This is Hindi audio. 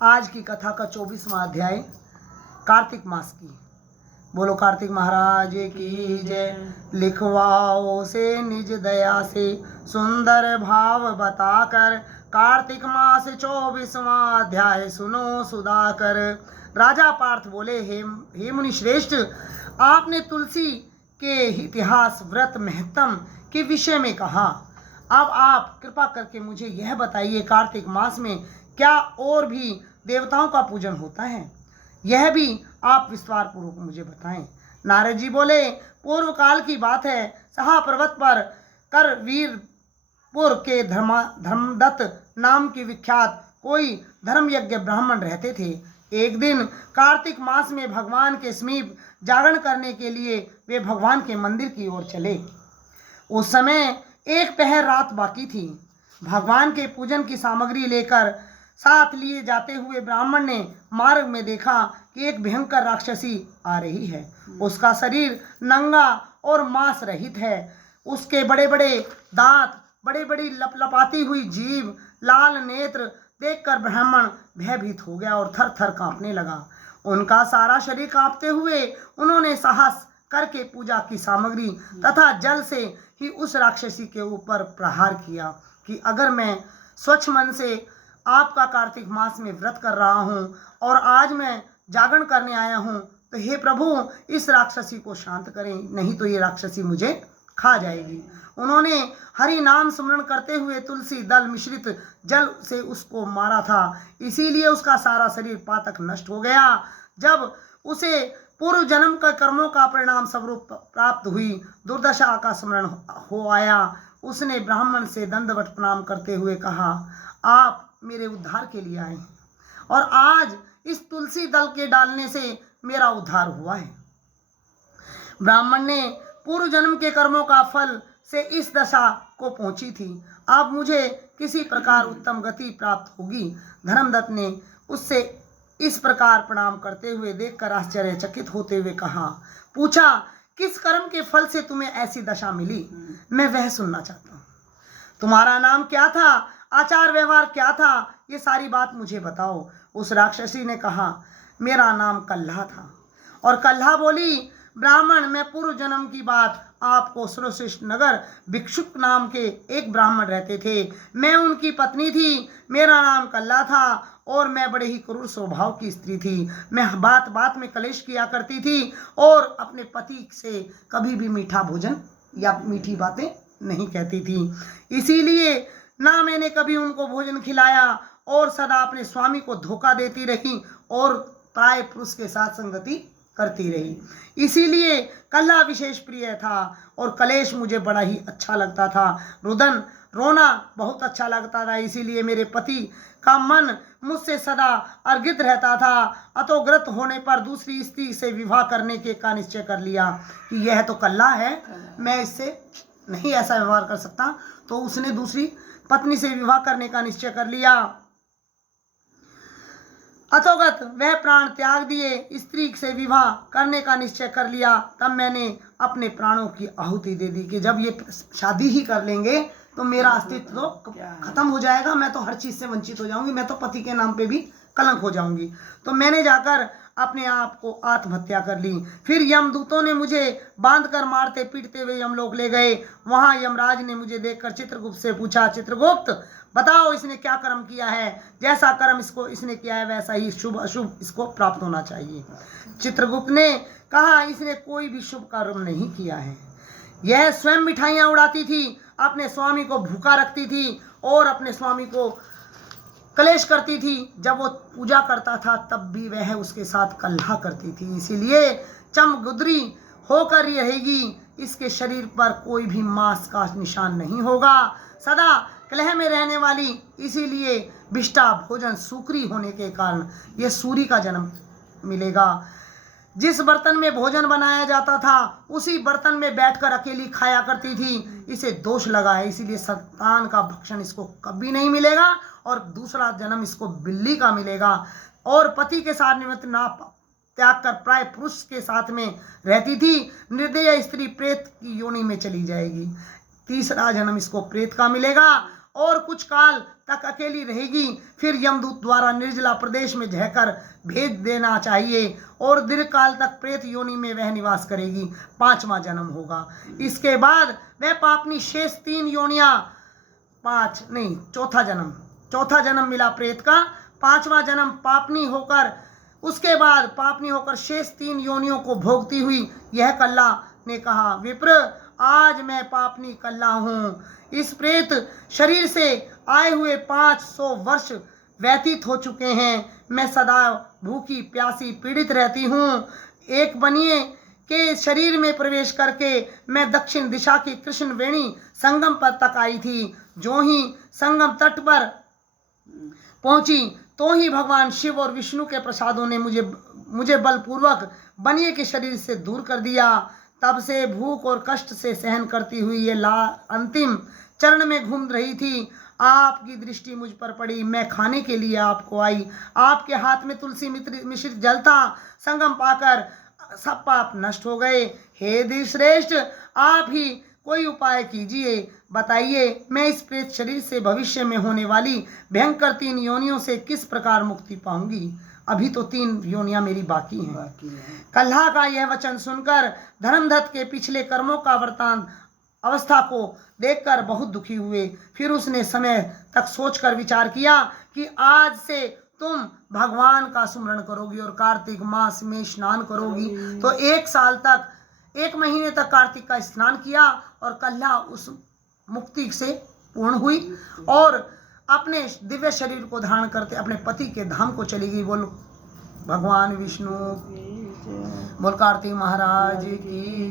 आज की कथा का 24वां अध्याय कार्तिक मास की। बोलो कार्तिक महाराज की जय। लिखवाओ से निज दया से सुंदर भाव बताकर, कार्तिक मास 24वां अध्याय सुनो सुधाकर। राजा पार्थ बोले, हे मुनि श्रेष्ठ, आपने तुलसी के इतिहास, व्रत, महत्तम के विषय में कहा। अब आप कृपा करके मुझे यह बताइए, कार्तिक मास में क्या और भी देवताओं का पूजन होता है? यह भी आप विस्तार पूर्वक मुझे बताएं। नारद जी बोले, पूर्व काल की बात है, सहा पर्वत पर करवीरपुर के धर्मदत्त नाम के विख्यात कोई धर्मयज्ञ ब्राह्मण रहते थे। एक दिन कार्तिक मास में भगवान के समीप जागरण करने के लिए वे भगवान के मंदिर की ओर चले। उस समय एक पहर रात बाकी थी। भगवान के पूजन की सामग्री लेकर साथ लिए जाते हुए ब्राह्मण ने मार्ग में देखा कि एक भयंकर राक्षसी आ रही है। उसका शरीर नंगा और मांस रहित है। उसके बड़े बड़े दांत, बड़ी बड़ी लपलपाती हुई जीभ, लाल नेत्र देखकर ब्राह्मण भयभीत हो गया और थर थर कांपने लगा। उनका सारा शरीर कांपते हुए उन्होंने साहस करके पूजा की सामग्री तथा जल से ही उस राक्षसी के ऊपर प्रहार किया कि अगर मैं स्वच्छ मन से आपका कार्तिक मास में व्रत कर रहा हूँ और आज मैं जागरण करने आया हूँ, तो हे प्रभु इस राक्षसी को शांत करें, नहीं तो ये राक्षसी मुझे खा जाएगी। उन्होंने हरि नाम स्मरण करते हुए तुलसी दल मिश्रित जल से उसको मारा था, इसीलिए उसका सारा शरीर पातक नष्ट हो गया। जब उसे पूर्व जन्म का कर्मों का परिणाम स्वरूप प्राप्त हुई दुर्दशा का स्मरण हो आया, उसने ब्राह्मण से दंडवत प्रणाम करते हुए कहा, आप मेरे उद्धार के लिए आए हैं और आज इस तुलसी दल के डालने से मेरा उद्धार हुआ है। ब्राह्मण ने पूर्व जन्म के कर्मों का फल से इस दशा को पहुंची थी। अब मुझे किसी प्रकार उत्तम गति प्राप्त होगी। धर्मदत्त ने उससे इस प्रकार प्रणाम करते हुए देखकर आश्चर्यचकित होते हुए कहा, पूछा, किस कर्म के फल से तुम्हें ऐसी दशा मिली? मैं वह सुनना चाहता हूँ। तुम्हारा नाम क्या था? आचार व्यवहार क्या था? ये सारी बात मुझे बताओ। उस राक्षसी ने कहा, मेरा नाम कल्हा था। और कल्हा बोली, ब्राह्मण, मैं पूर्व जन्म की बात आपको सुरशिष्ट नगर भिक्षुक नाम के एक ब्राह्मण रहते थे। मैं उनकी पत्नी थी। मेरा नाम कल्हा था और मैं बड़े ही क्रूर स्वभाव की स्त्री थी। मैं बात बात में कलेश किया करती थी और अपने पति से कभी भी मीठा भोजन या मीठी बातें नहीं कहती थी। इसीलिए ना मैंने कभी उनको भोजन खिलाया और सदा अपने स्वामी को धोखा देती रही और प्राय पुरुष के साथ संगति करती रही। इसीलिए कल्हा विशेष प्रिय था और कलेश मुझे बड़ा ही अच्छा लगता था। रुदन, रोना बहुत अच्छा लगता था। इसीलिए मेरे पति का मन मुझसे सदा अर्गित रहता था। अतोग्रत होने पर दूसरी स्त्री से विवाह करने के का निश्चय कर लिया कि यह तो कल्हा है, मैं इससे नहीं ऐसा व्यवहार कर सकता। तो उसने दूसरी पत्नी से विवाह करने का निश्चय कर लिया। अतोगत वह प्राण त्याग दिए, स्त्री से विवाह करने का निश्चय कर लिया। तब मैंने अपने प्राणों की आहुति दे दी कि जब ये शादी ही कर लेंगे तो मेरा अस्तित्व तो खत्म हो जाएगा, मैं तो हर चीज से वंचित हो जाऊंगी, मैं तो पति के नाम पे भी कलंक हो जाऊंगी। तो मैंने जाकर अपने आप को आत्महत्या कर ली। फिर यमदूतों ने मुझे बांधकर मारते पीटते हुए यमलोक ले गए। वहां यमराज ने मुझे देखकर चित्रगुप्त से पूछा, चित्रगुप्त बताओ इसने क्या कर्म किया है? जैसा कर्म इसने किया है वैसा ही शुभ अशुभ इसको प्राप्त होना चाहिए। चित्रगुप्त ने कहा, इसने कोई भी शुभ कर्म नहीं किया है। यह स्वयं मिठाइयां उड़ाती थी, अपने स्वामी को भूखा रखती थी और अपने स्वामी को कलेश करती थी। जब वो पूजा करता था तब भी वह उसके साथ कलह करती थी। इसीलिए चमगुदरी होकर ही रहेगी, इसके शरीर पर कोई भी मांस का निशान नहीं होगा, सदा कलह में रहने वाली। इसीलिए विष्टा भोजन सूकरी होने के कारण यह सूरी का जन्म मिलेगा। जिस बर्तन में भोजन बनाया जाता था उसी बर्तन में बैठकर अकेली खाया करती थी। इसे दोष लगा है, इसीलिए संतान का भक्षण इसको कभी नहीं मिलेगा और दूसरा जन्म इसको बिल्ली का मिलेगा। और पति के साथ निमित्त ना त्याग कर प्राय पुरुष के साथ में रहती थी। निर्दयी स्त्री प्रेत की योनि में चली जाएगी। तीसरा जन्म इसको प्रेत का मिलेगा और कुछ काल तक अकेली रहेगी, फिर यमदूत द्वारा निर्जला प्रदेश में जाकर भेज देना चाहिए और दीर्घ काल तक प्रेत योनि में वह निवास करेगी। 5वां जन्म होगा। इसके बाद वह पापनी शेष 3 योनियां, 5 नहीं, चौथा जन्म मिला प्रेत का। 5वां जन्म पापनी होकर, उसके बाद पापनी होकर शेष 3 योनियों को भोगती हुई यह कल्ला ने कहा, विप्र, आज मैं पापनी कल्ला हूँ। इस प्रेत शरीर से आए हुए 500 वर्ष व्यतीत हो चुके हैं। मैं सदा भूखी प्यासी पीड़ित रहती हूँ। एक बनिए के शरीर में प्रवेश करके मैं दक्षिण दिशा की कृष्ण वेणी संगम पर तक आई थी। जो ही संगम तट पर पहुंची तो ही भगवान शिव और विष्णु के प्रसादों ने मुझे बलपूर्वक बनिए के शरीर से दूर कर दिया। तब से भूख और कष्ट से सहन करती हुई ये अंतिम चरण में घूम रही थी। आपकी दृष्टि मुझ पर पड़ी, मैं खाने के लिए आपको आई। आपके हाथ में तुलसी मिश्रित जल था। संगम पाकर सब पाप नष्ट हो गए। हे धीरश्रेष्ठ, आप ही कोई उपाय कीजिए, बताइए मैं इस प्रेत शरीर से भविष्य में होने वाली भयंकर 3 योनियों से किस प्रकार मुक्ति पाऊंगी। अभी तो 3 योनियां मेरी बाकी हैं। कल्हा का यह वचन सुनकर धर्मदत्त के पिछले कर्मों का वृतांत अवस्था को देखकर बहुत दुखी हुए। फिर उसने समय तक सोचकर विचार किया कि आज से तुम भगवान का स्मरण करोगी और कार्तिक मास में स्नान करोगी। तो 1 साल तक, 1 महीने तक कार्तिक का स्नान किया और कल्हा उस मुक्ति से पूर्ण हुई और अपने दिव्य शरीर को धारण करते अपने पति के धाम को चली गई। बोल भगवान विष्णु, बोल कार्तिक महाराज की।